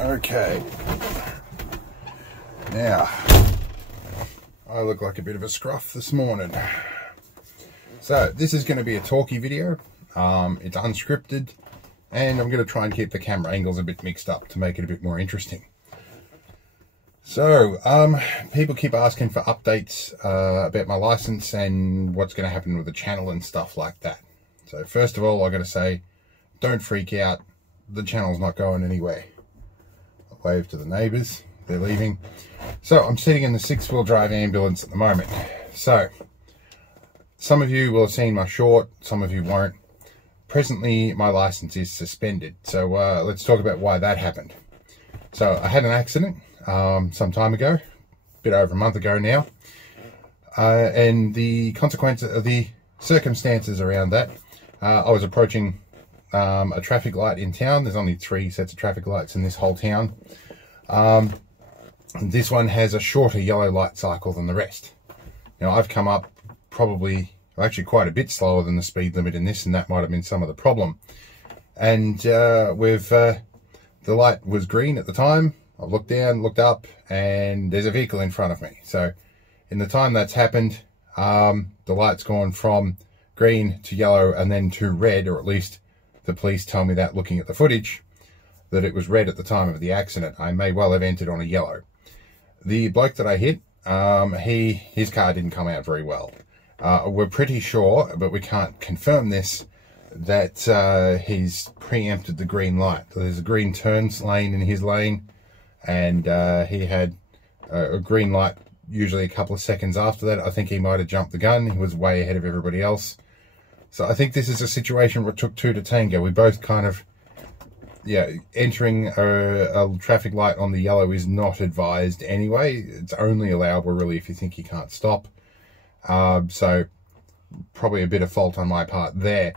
Okay. Now, I look like a bit of a scruff this morning. So, this is going to be a talkie video. It's unscripted, and I'm going to try and keep the camera angles a bit mixed up to make it a bit more interesting. So, people keep asking for updates about my license and what's going to happen with the channel and stuff like that. So, first of all, I've got to say, don't freak out. The channel's not going anywhere. I'll wave to the neighbours. They're leaving. So, I'm sitting in the 6-wheel drive ambulance at the moment. So, some of you will have seen my short, some of you won't. Presently, my license is suspended. So, let's talk about why that happened. So, I had an accident some time ago, a bit over a month ago now. And the consequences of the circumstances around that, I was approaching a traffic light in town. There's only 3 sets of traffic lights in this whole town. This one has a shorter yellow light cycle than the rest. Now, I've come up probably, actually quite a bit slower than the speed limit in this, and that might have been some of the problem. And the light was green at the time. I looked down, looked up, and there's a vehicle in front of me. So in the time that's happened, the light's gone from green to yellow and then to red, or at least the police tell me that looking at the footage, that it was red at the time of the accident. I may well have entered on a yellow. The bloke that I hit, his car didn't come out very well. We're pretty sure, but we can't confirm this, that he's preempted the green light. There's a green turns lane in his lane, and he had a green light usually a couple of seconds after that. I think he might have jumped the gun. He was way ahead of everybody else. So I think this is a situation where it took 2 to tango. We both kind of, entering a traffic light on the yellow is not advised anyway. It's only allowable really if you think you can't stop. So probably a bit of fault on my part there.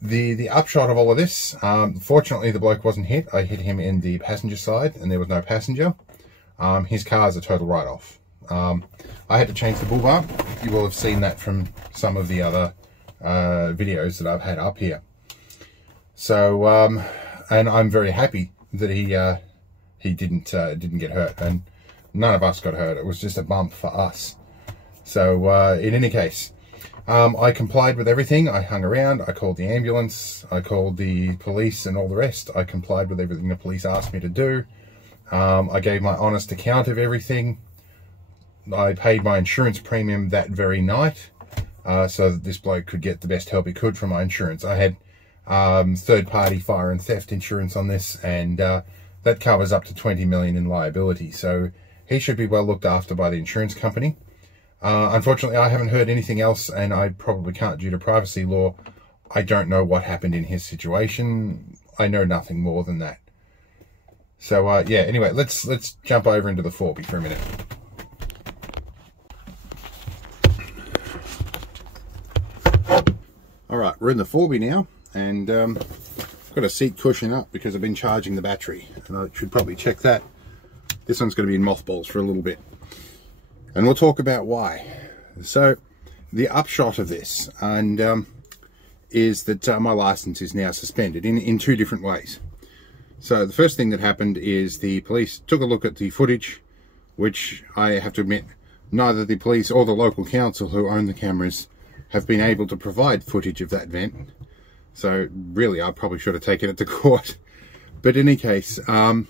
The upshot of all of this, fortunately the bloke wasn't hit. I hit him in the passenger side and there was no passenger. His car is a total write-off. I had to change the bull bar. You will have seen that from some of the other videos that I've had up here. So, and I'm very happy that he didn't get hurt, and none of us got hurt. It was just a bump for us. So, in any case, I complied with everything. I hung around. I called the ambulance. I called the police and all the rest. I complied with everything the police asked me to do. I gave my honest account of everything. I paid my insurance premium that very night, so that this bloke could get the best help he could from my insurance. I had third-party fire and theft insurance on this, and that covers up to 20 million in liability. So he should be well looked after by the insurance company. Unfortunately, I haven't heard anything else, and I probably can't due to privacy law. I don't know what happened in his situation. I know nothing more than that. So anyway, let's jump over into the 4B for a minute. Alright, we're in the 4B now, and I've got a seat cushion up because I've been charging the battery, and I should probably check that. This one's going to be in mothballs for a little bit, and we'll talk about why. So, the upshot of this is that my license is now suspended in 2 different ways. So, the first thing that happened is the police took a look at the footage, which I have to admit, neither the police or the local council who own the cameras have been able to provide footage of that event. So really, I probably should have taken it to court. But in any case, that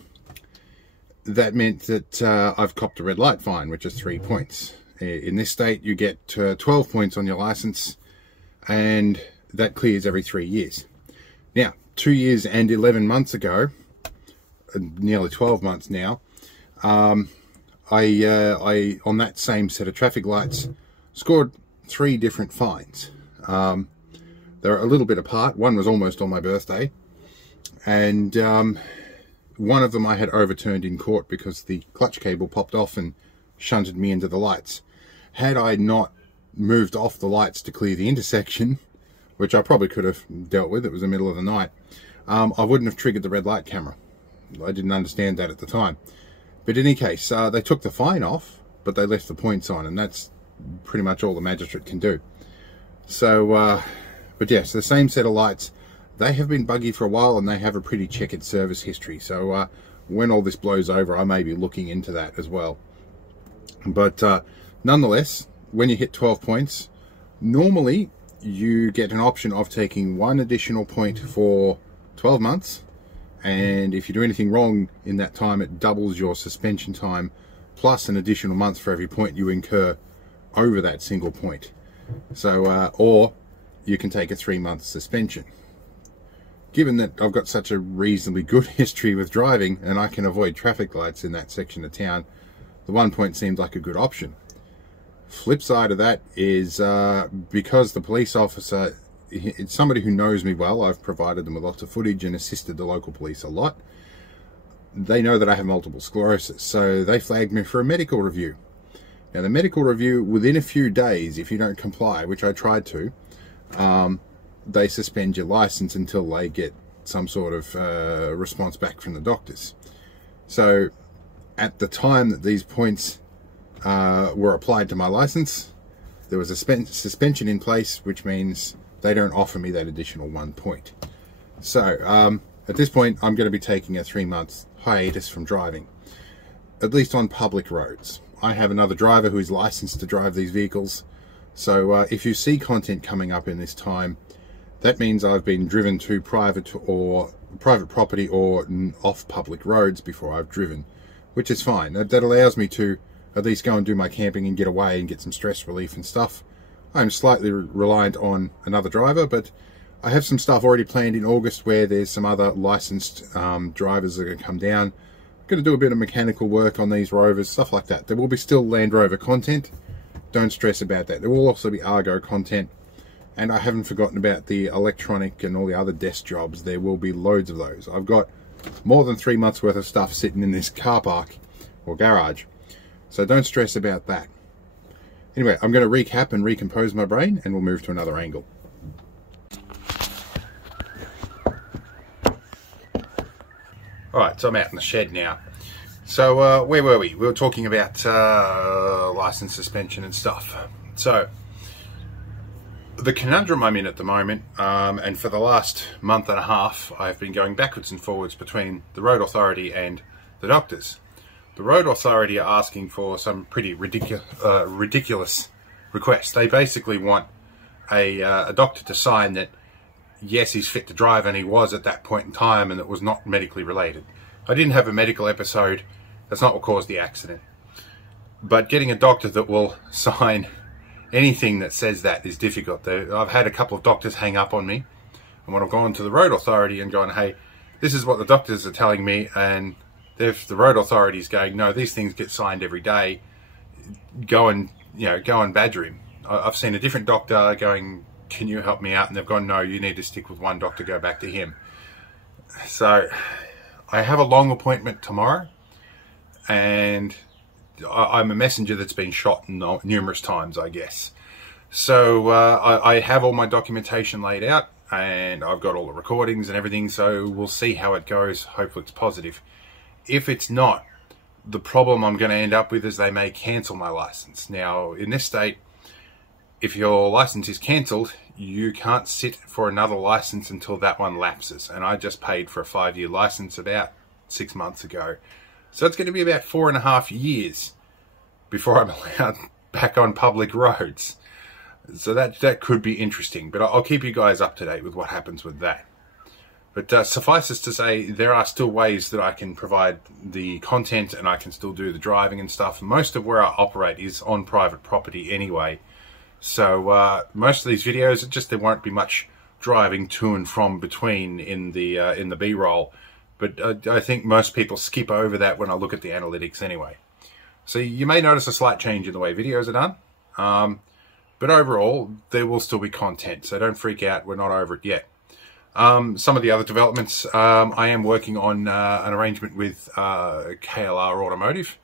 meant that I've copped a red light fine, which is 3 points. In this state, you get 12 points on your license, and that clears every 3 years. Now, 2 years and 11 months ago, nearly 12 months now, I on that same set of traffic lights, scored 3 different fines. They're a little bit apart. One was almost on my birthday, and one of them I had overturned in court because the clutch cable popped off and shunted me into the lights. Had I not moved off the lights to clear the intersection, which I probably could have dealt with, it was the middle of the night, I wouldn't have triggered the red light camera. I didn't understand that at the time. But in any case, they took the fine off, but they left the points on, and that's pretty much all the magistrate can do. So, but yes, the same set of lights, they have been buggy for a while and they have a pretty checkered service history. So when all this blows over, I may be looking into that as well. But nonetheless, when you hit 12 points, normally you get an option of taking one additional point for 12 months. And if you do anything wrong in that time, it doubles your suspension time plus an additional month for every point you incur over that single point. So, or you can take a 3-month suspension. Given that I've got such a reasonably good history with driving and I can avoid traffic lights in that section of town, the 1 point seems like a good option. Flip side of that is because the police officer, it's somebody who knows me well, I've provided them with lots of footage and assisted the local police a lot. They know that I have multiple sclerosis, so they flagged me for a medical review. Now the medical review, within a few days, if you don't comply, which I tried to, they suspend your license until they get some sort of response back from the doctors. So at the time that these points were applied to my license, there was a suspension in place, which means they don't offer me that additional 1 point. So at this point, I'm going to be taking a 3-month hiatus from driving, at least on public roads. I have another driver who is licensed to drive these vehicles, so if you see content coming up in this time, that means I've been driven to private property or off public roads before I've driven, which is fine. That allows me to at least go and do my camping and get away and get some stress relief and stuff. I'm slightly reliant on another driver, but I have some stuff already planned in August where there's some other licensed drivers that are going to come down. I'm going to do a bit of mechanical work on these Rovers, stuff like that. There will be still Land Rover content. Don't stress about that. There will also be Argo content. And I haven't forgotten about the electronic and all the other desk jobs. There will be loads of those. I've got more than 3 months worth of stuff sitting in this car park or garage. So don't stress about that. Anyway, I'm going to recap and recompose my brain and we'll move to another angle. Alright, so I'm out in the shed now. So where were we? We were talking about license suspension and stuff. So the conundrum I'm in at the moment, and for the last month and a half, I've been going backwards and forwards between the road authority and the doctors. The road authority are asking for some pretty ridiculous requests. They basically want a doctor to sign that, yes, he's fit to drive, and he was at that point in time, and it was not medically related. I didn't have a medical episode. That's not what caused the accident. But getting a doctor that will sign anything that says that is difficult. I've had a couple of doctors hang up on me, and when I've gone to the road authority and gone, hey, this is what the doctors are telling me, and if the road authority is going, no, these things get signed every day, go and badger him. I've seen a different doctor going, can you help me out? And they've gone, no, you need to stick with one doctor, go back to him. So I have a long appointment tomorrow, and I'm a messenger that's been shot numerous times, I guess. So I have all my documentation laid out, and I've got all the recordings and everything, so we'll see how it goes. Hopefully it's positive. If it's not, the problem I'm going to end up with is they may cancel my license. Now, in this state, if your license is cancelled, you can't sit for another license until that one lapses. And I just paid for a 5-year license about 6 months ago. So it's going to be about 4.5 years before I'm allowed back on public roads. So that could be interesting. But I'll keep you guys up to date with what happens with that. But suffice to say, there are still ways that I can provide the content and I can still do the driving and stuff. Most of where I operate is on private property anyway. So most of these videos, there won't be much driving to and from between in the B-roll. But I think most people skip over that when I look at the analytics anyway. So you may notice a slight change in the way videos are done. But overall, there will still be content. So don't freak out, we're not over it yet. Some of the other developments, I am working on an arrangement with KLR Automotive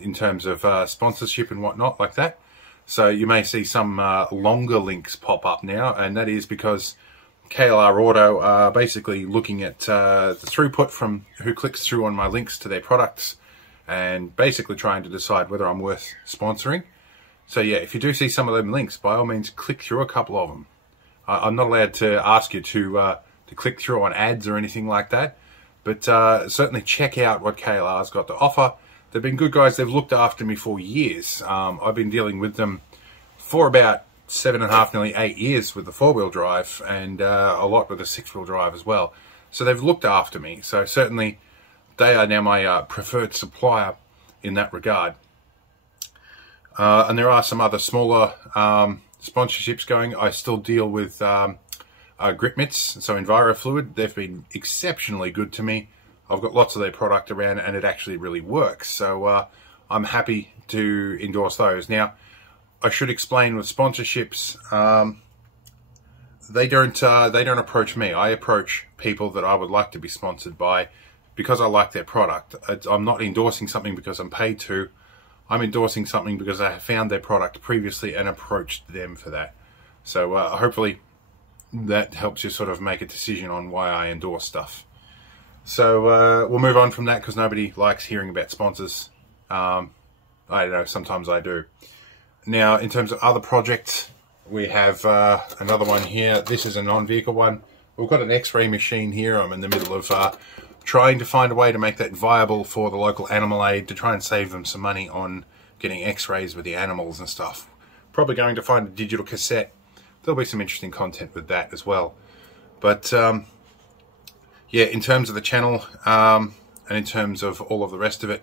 in terms of sponsorship and whatnot like that. So you may see some longer links pop up now, and that is because KLR Auto are basically looking at the throughput from who clicks through on my links to their products and basically trying to decide whether I'm worth sponsoring. So yeah, if you do see some of them links, by all means click through a couple of them. I'm not allowed to ask you to click through on ads or anything like that, but certainly check out what KLR's got to offer. They've been good guys. They've looked after me for years. I've been dealing with them for about 7.5, nearly 8 years with the 4-wheel drive, and a lot with the 6-wheel drive as well. So they've looked after me. So certainly they are now my preferred supplier in that regard. And there are some other smaller sponsorships going. I still deal with grip mitts, so EnviroFluid. They've been exceptionally good to me. I've got lots of their product around, and it actually really works. So I'm happy to endorse those. Now, I should explain with sponsorships, they don't approach me. I approach people that I would like to be sponsored by because I like their product. I'm not endorsing something because I'm paid to. I'm endorsing something because I have found their product previously and approached them for that. So hopefully that helps you sort of make a decision on why I endorse stuff. So we'll move on from that because nobody likes hearing about sponsors. I don't know, sometimes I do. Now, in terms of other projects, we have another one here. This is a non-vehicle one. We've got an X-ray machine here. I'm in the middle of trying to find a way to make that viable for the local animal aid to try and save them some money on getting X-rays with the animals and stuff. Probably going to find a digital cassette. There'll be some interesting content with that as well. But yeah, in terms of the channel and in terms of all of the rest of it,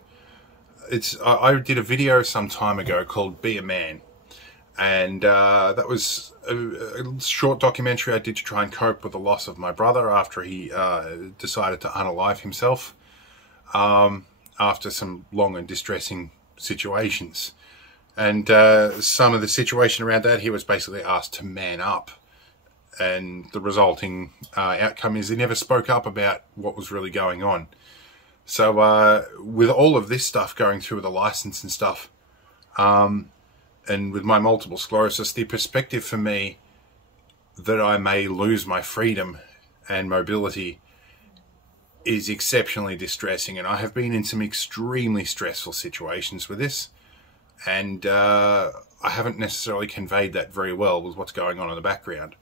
I did a video some time ago called Be a Man, and that was a short documentary I did to try and cope with the loss of my brother after he decided to unalive himself after some long and distressing situations. And some of the situation around that, he was basically asked to man up, and the resulting outcome is he never spoke up about what was really going on. So with all of this stuff going through with the license and stuff, and with my multiple sclerosis, the perspective for me that I may lose my freedom and mobility is exceptionally distressing. And I have been in some extremely stressful situations with this, and I haven't necessarily conveyed that very well with what's going on in the background.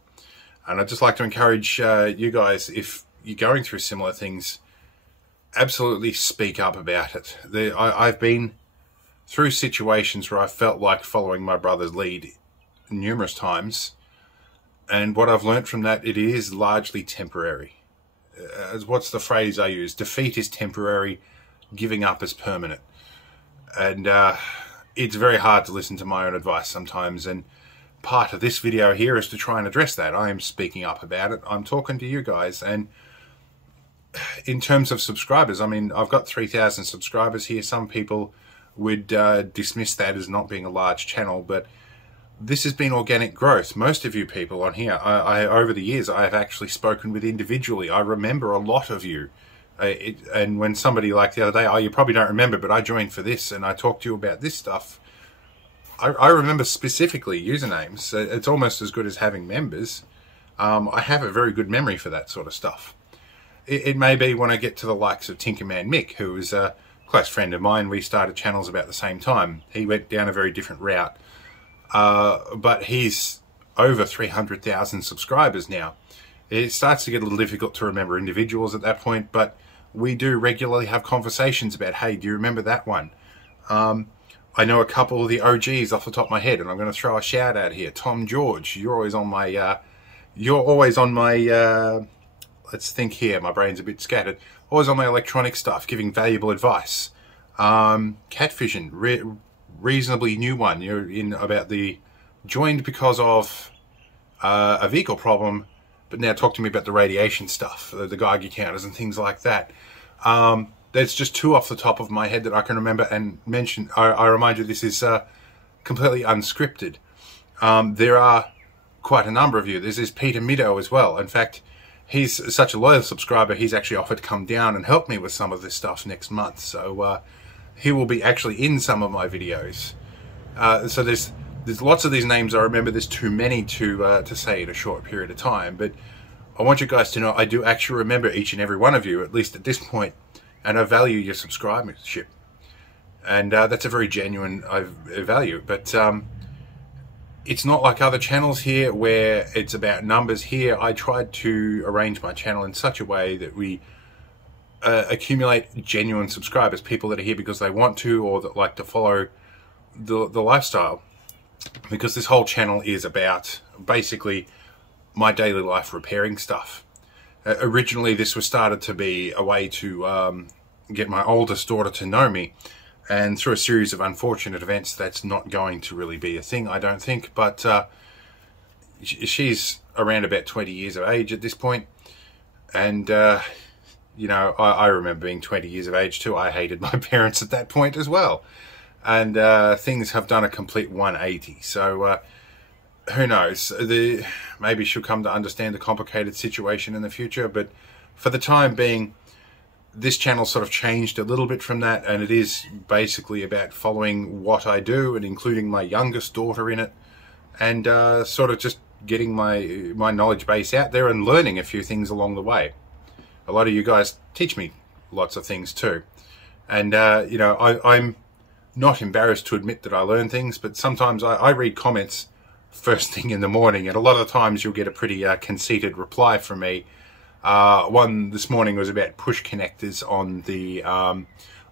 And I'd just like to encourage you guys, if you're going through similar things, absolutely speak up about it. I've been through situations where I felt like following my brother's lead numerous times, and what I've learned from that, it is largely temporary. What's the phrase I use? Defeat is temporary, giving up is permanent. And it's very hard to listen to my own advice sometimes, and part of this video here is to try and address that. I am speaking up about it. I'm talking to you guys, and in terms of subscribers, I mean, I've got 3,000 subscribers here. Some people would dismiss that as not being a large channel, but this has been organic growth. Most of you people on here, over the years, I have actually spoken with individually. I remember a lot of you. And when somebody like the other day, oh, you probably don't remember, but I joined for this and I talked to you about this stuff. I remember specifically usernames. It's almost as good as having members. I have a very good memory for that sort of stuff. It may be when I get to the likes of Tinkerman Mick, who is a close friend of mine. We started channels about the same time. He went down a very different route. But he's over 300,000 subscribers now. It starts to get a little difficult to remember individuals at that point, but we do regularly have conversations about, hey, do you remember that one? I know a couple of the OGs off the top of my head, and I'm going to throw a shout out here. Tom George, you're always on my, let's think here, my brain's a bit scattered. Always on my electronic stuff, giving valuable advice. Catfishing, reasonably new one. You're in about joined because of a vehicle problem, but now talk to me about the radiation stuff, the Geiger counters and things like that. There's just two off the top of my head that I can remember and mention. I remind you, this is completely unscripted. There are quite a number of you. There's Peter Middo as well. In fact, he's such a loyal subscriber, he's actually offered to come down and help me with some of this stuff next month. So he will be actually in some of my videos. So there's lots of these names I remember. There's too many to say in a short period of time. But I want you guys to know I do actually remember each and every one of you, at least at this point, and I value your subscribership. And that's a very genuine value. But it's not like other channels here where it's about numbers. Here I tried to arrange my channel in such a way that we accumulate genuine subscribers, people that are here because they want to or that like to follow the lifestyle, because this whole channel is about basically my daily life repairing stuff. Originally this was started to be a way to get my oldest daughter to know me, and through a series of unfortunate events that's not going to really be a thing, I don't think, but she's around about 20 years of age at this point, and you know, I remember being 20 years of age too. I hated my parents at that point as well. And things have done a complete 180. So who knows? Maybe she'll come to understand the complicated situation in the future. But for the time being, this channel sort of changed a little bit from that. And it is basically about following what I do and including my youngest daughter in it. And sort of just getting my knowledge base out there and learning a few things along the way. A lot of you guys teach me lots of things too. And, you know, I'm not embarrassed to admit that I learn things, but sometimes I read comments first thing in the morning, and a lot of the times you'll get a pretty conceited reply from me. One this morning was about push connectors on the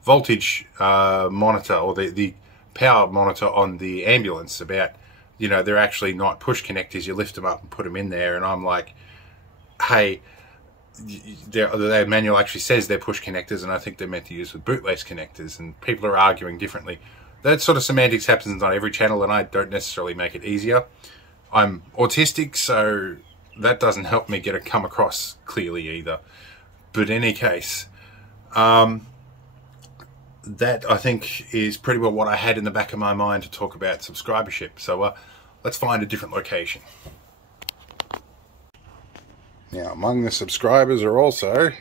voltage monitor, or the power monitor on the ambulance, about, you know, they're actually not push connectors. You lift them up and put them in there, and I'm like, hey, the manual actually says they're push connectors, and I think they're meant to use with bootlace connectors, and people are arguing differently. That sort of semantics happens on every channel, and I don't necessarily make it easier. I'm autistic, so that doesn't help me come across clearly either. But in any case, that I think is pretty well what I had in the back of my mind to talk about subscribership. So let's find a different location. Now, among the subscribers are also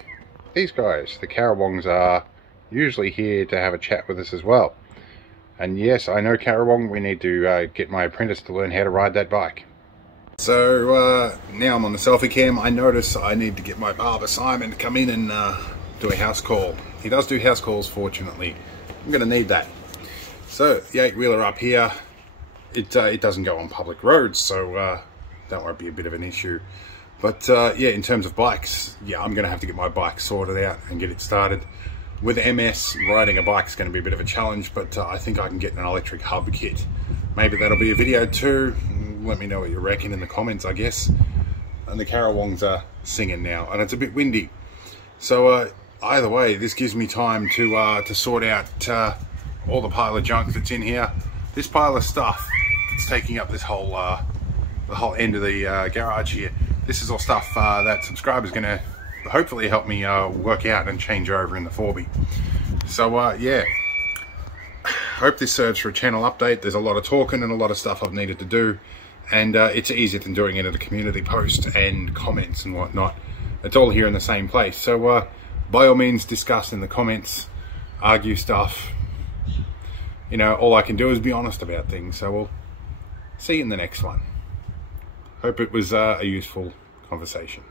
these guys. The Karawongs are usually here to have a chat with us as well. And yes, I know Karawong, we need to get my apprentice to learn how to ride that bike. So now I'm on the selfie cam. I notice I need to get my barber Simon to come in and do a house call. He does do house calls, fortunately. I'm going to need that. So the 8-wheeler up here, it doesn't go on public roads, so that won't be a bit of an issue. But yeah, in terms of bikes, yeah, I'm going to have to get my bike sorted out and get it started. With MS, riding a bike is going to be a bit of a challenge, but I think I can get an electric hub kit. Maybe that'll be a video too. Let me know what you reckon in the comments, I guess. And the Karawongs are singing now, and it's a bit windy. So either way, this gives me time to sort out all the pile of junk that's in here. This pile of stuff that's taking up this whole the whole end of the garage here. This is all stuff that subscribers going to hopefully help me work out and change over in the 4B. So yeah, hope this serves for a channel update. There's a lot of talking and a lot of stuff I've needed to do, and it's easier than doing it at a community post and comments and whatnot. It's all here in the same place. So by all means, discuss in the comments, argue stuff. You know, all I can do is be honest about things. So we'll see you in the next one. Hope it was a useful conversation.